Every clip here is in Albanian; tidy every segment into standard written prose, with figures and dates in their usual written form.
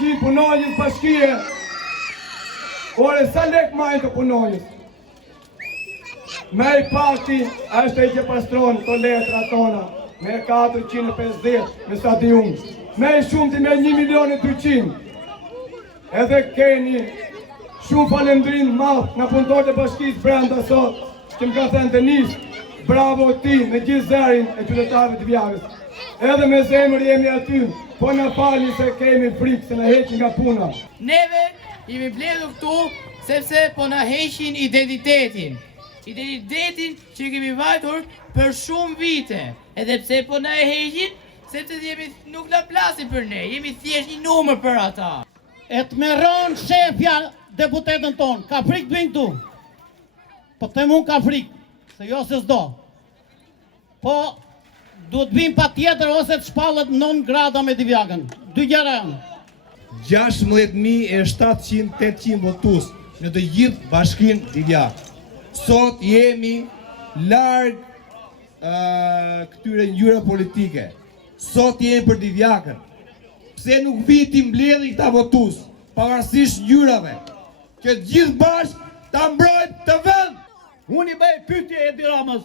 200 punonjës bashkie. Ore, sa lek majnë të punonjës? Me i pakti, është e që pastronë të letra tona, me 450 në stadium. Me i shumëti me 1.200.000. Edhe keni shumë falendrin madh në punëtorët e bashkisë brenda sot, që më ka thënë Denis, bravo ti me gjithë zërin e qytetarëve të Divjakës. Edhe me zemër jemi aty, po na falni se kemi frikë se na heqin nga puna. Neve jemi bledur këtu sepse po na heqin identitetin. Identitetin që kemi vajtur për shumë vite. Edhe pse po na e heqin, sepse jemi nuk na plasin për ne, jemi thjesht një numër për ata. E të meron shefja deputetën tonë, ka frikë të vinë këtu. Po të mund ka frikë, se jo se s'do. Po, duhet vinë pa tjetër ose të shpallet 9 grada me Divjakën. 2 gjera janë. 16.700-800 votus në të gjithë bashkin Divjakë. Sot jemi larg këtyre ngjyra politike. Sot jemi për Divjakën. Pse nuk viti mbledhin këta votus, pavarësisht ngjyrave, që të gjithë bashkë ta mbrojmë të vend. Unë i bëj pyetje Edi Ramës,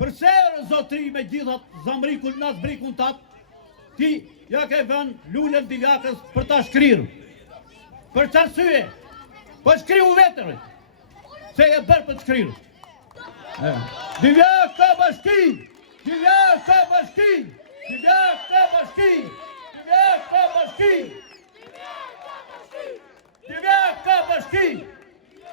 përse zotri me gjithat zamrikun nas brikun tat, ti ja ke vënë lulen Divjakës për ta shkrirë. Për çfarë arsye? Po shkriu vetëm. Se e bërë për të shkrirë. Divjaka bashki!